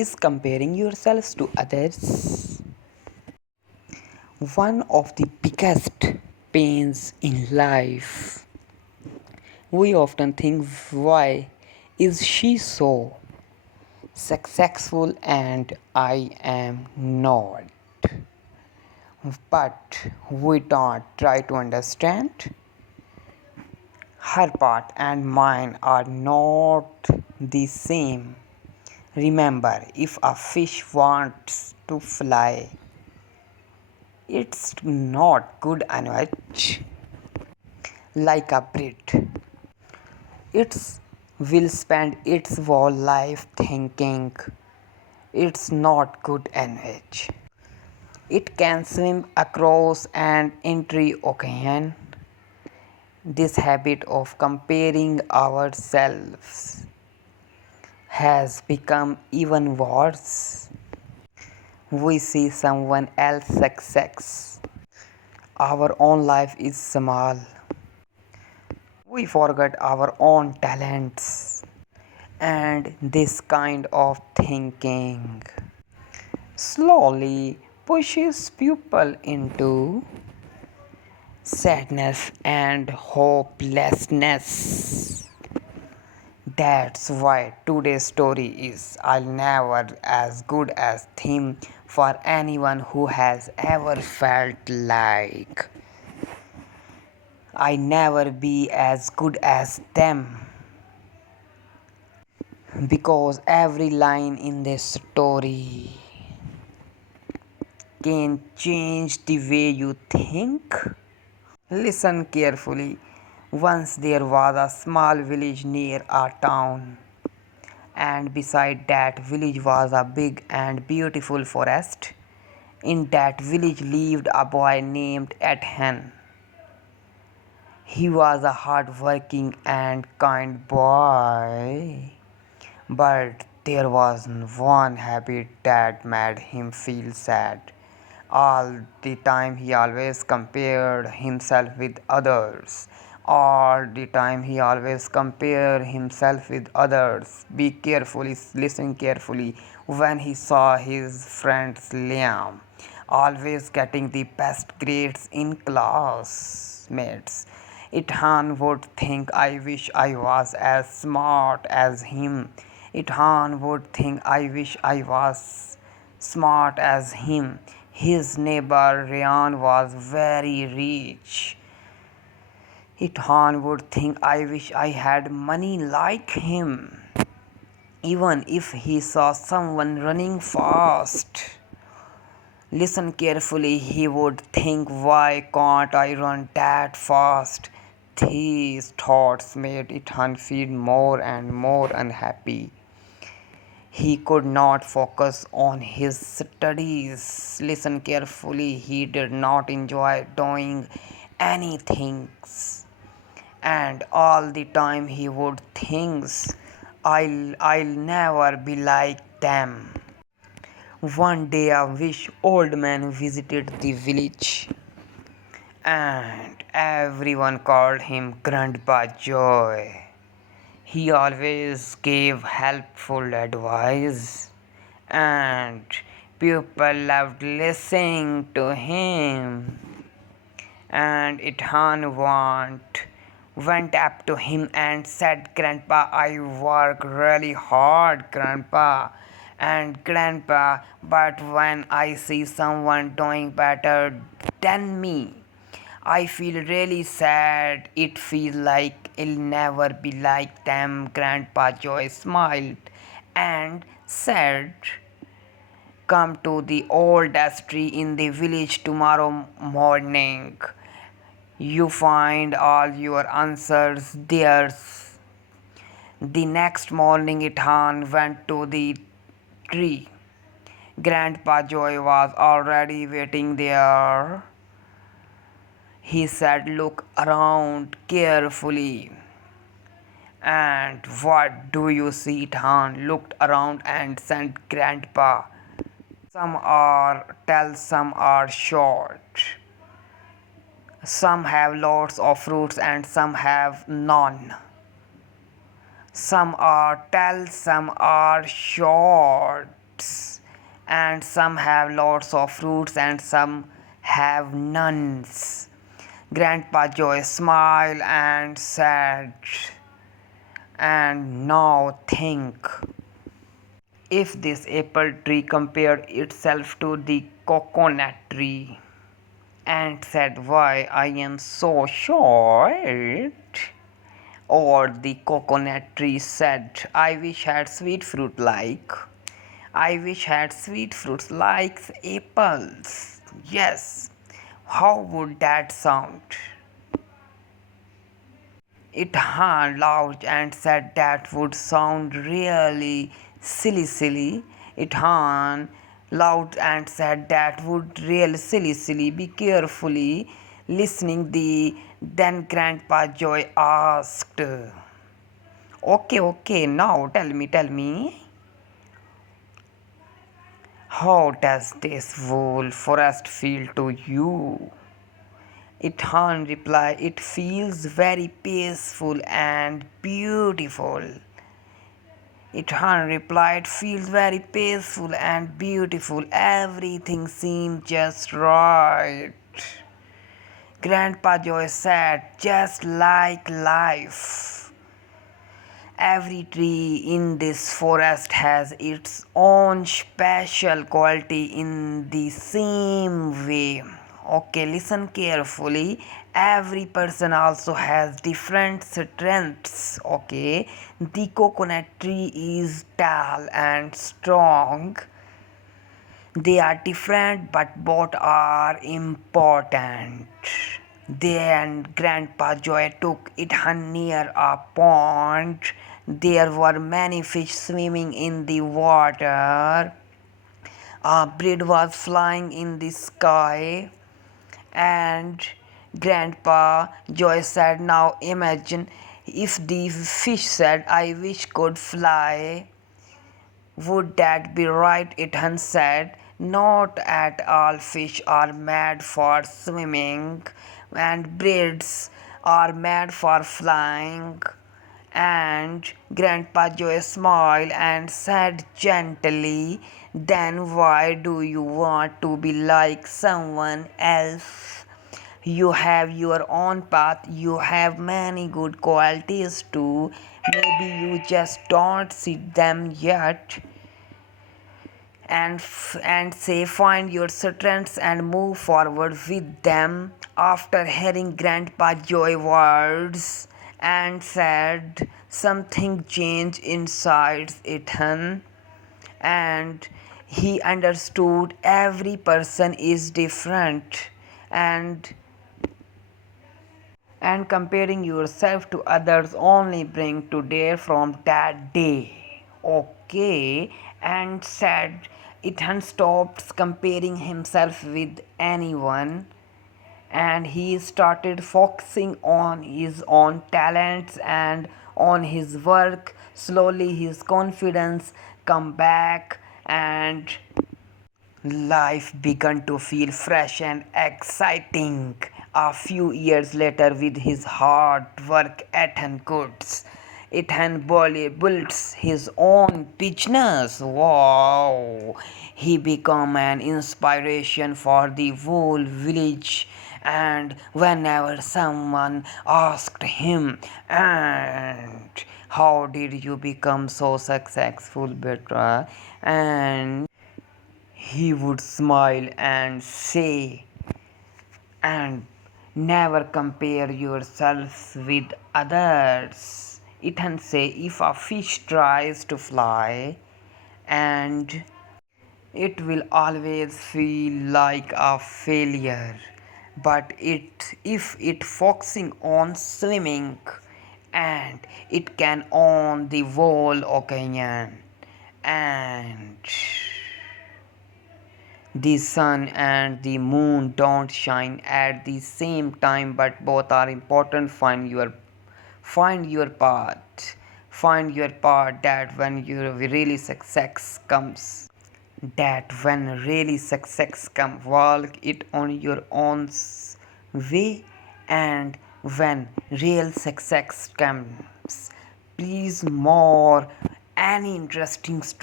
Is comparing yourselves to others one of the biggest pains in life? We often think, why is she so successful and I am not? But we don't try to understand. Her path and mine are not the same. Remember, if a fish wants to fly, it's not good enough. Like a bird, it will spend its whole life thinking it's not good enough. It can swim across an entire ocean. This habit of comparing ourselves has become even worse. We see someone else's success. Our own life is small. We forget our own talents. And this kind of thinking slowly pushes people into sadness and hopelessness. That's why today's story is I'll never as good as theme for anyone who has ever felt like I never be as good as them, because every line in this story can change the way you think. Listen carefully. Once there was a small village near a town, and beside that village was a big and beautiful forest. In that village lived a boy named Ethan. He was a hard-working and kind boy, but there was one habit that made him feel sad. All the time he always compared himself with others. All the time he always compared himself with others. Be carefully, listen carefully. When he saw his friend Liam always getting the best grades in classmates, Ethan would think, I wish I was as smart as him. Ethan would think, I wish I was smart as him. His neighbor Ryan was very rich. Ethan would think, I wish I had money like him. Even if he saw someone running fast, listen carefully, he would think, why can't I run that fast? These thoughts made Ethan feel more and more unhappy. He could not focus on his studies. Listen carefully, he did not enjoy doing anything. And all the time he would think, I'll never be like them. One day a wish old man visited the village, and everyone called him Grandpa Joy. He always gave helpful advice, and people loved listening to him. And Ethan went up to him and said, Grandpa, I work really hard, Grandpa. And Grandpa, but when I see someone doing better than me, I feel really sad. It feels like I'll never be like them. Grandpa Joy smiled and said, come to the oldest tree in the village tomorrow morning. You find all your answers there. The next morning, Ethan went to the tree. Grandpa Joy was already waiting there. He said, look around carefully. And what do you see? Ethan looked around and said, Grandpa, some are tall, some are short. Some have lots of fruits and some have none. Some are tall, some are short. and some have lots of fruits and some have none. Grandpa Joy smiled and said, and now think, if this apple tree compared itself to the coconut tree and said, why I am so short, or the coconut tree said, I wish had sweet fruit like. I wish had sweet fruits like apples. Yes, how would that sound? It hung loud and said that would sound really silly. It hung loud and said that would really silly. Be carefully listening. Then Grandpa Joy asked, Okay, now tell me, how does this whole forest feel to you? Ithan replied, it feels very peaceful and beautiful. Ithan replied, feels very peaceful and beautiful. Everything seems just right. Grandpa Joy said, just like life. Every tree in this forest has its own special quality in the same way. Okay, listen carefully. Every person also has different strengths. Okay, the coconut tree is tall and strong. They are different, but both are important. Then Grandpa Joy took it near a pond. There were many fish swimming in the water. A bird was flying in the sky. And Grandpa Joy said, now imagine if the fish said, I wish could fly. Would that be right? Ethan said. Not at all. Fish are made for swimming, and birds are made for flying. And Grandpa Joy smiled and said gently, then why do you want to be like someone else? You have your own path. You have many good qualities too. Maybe you just don't see them yet. And say, find your strengths and move forward with them. After hearing Grandpa Joy words and said, something changed inside Ethan, and he understood every person is different, and comparing yourself to others only bring to dare from that day. Okay, and said Ethan stopped comparing himself with anyone, and he started focusing on his own talents and on his work. Slowly his confidence come back, and life began to feel fresh and exciting. A few years later, with his hard work, Ethan Goods, Ethan Bolly built his own business. Wow! He became an inspiration for the whole village. And whenever someone asked him, and how did you become so successful, Betra? And he would smile and say, and never compare yourself with others. Ethan say, if a fish tries to fly, and it will always feel like a failure. But if it focusing on swimming, and it can own the whole ocean. And the sun and the moon don't shine at the same time, but both are important. Find your path. Find your path. That when really success comes, walk it on your own way. And when real success comes, please more any interesting story.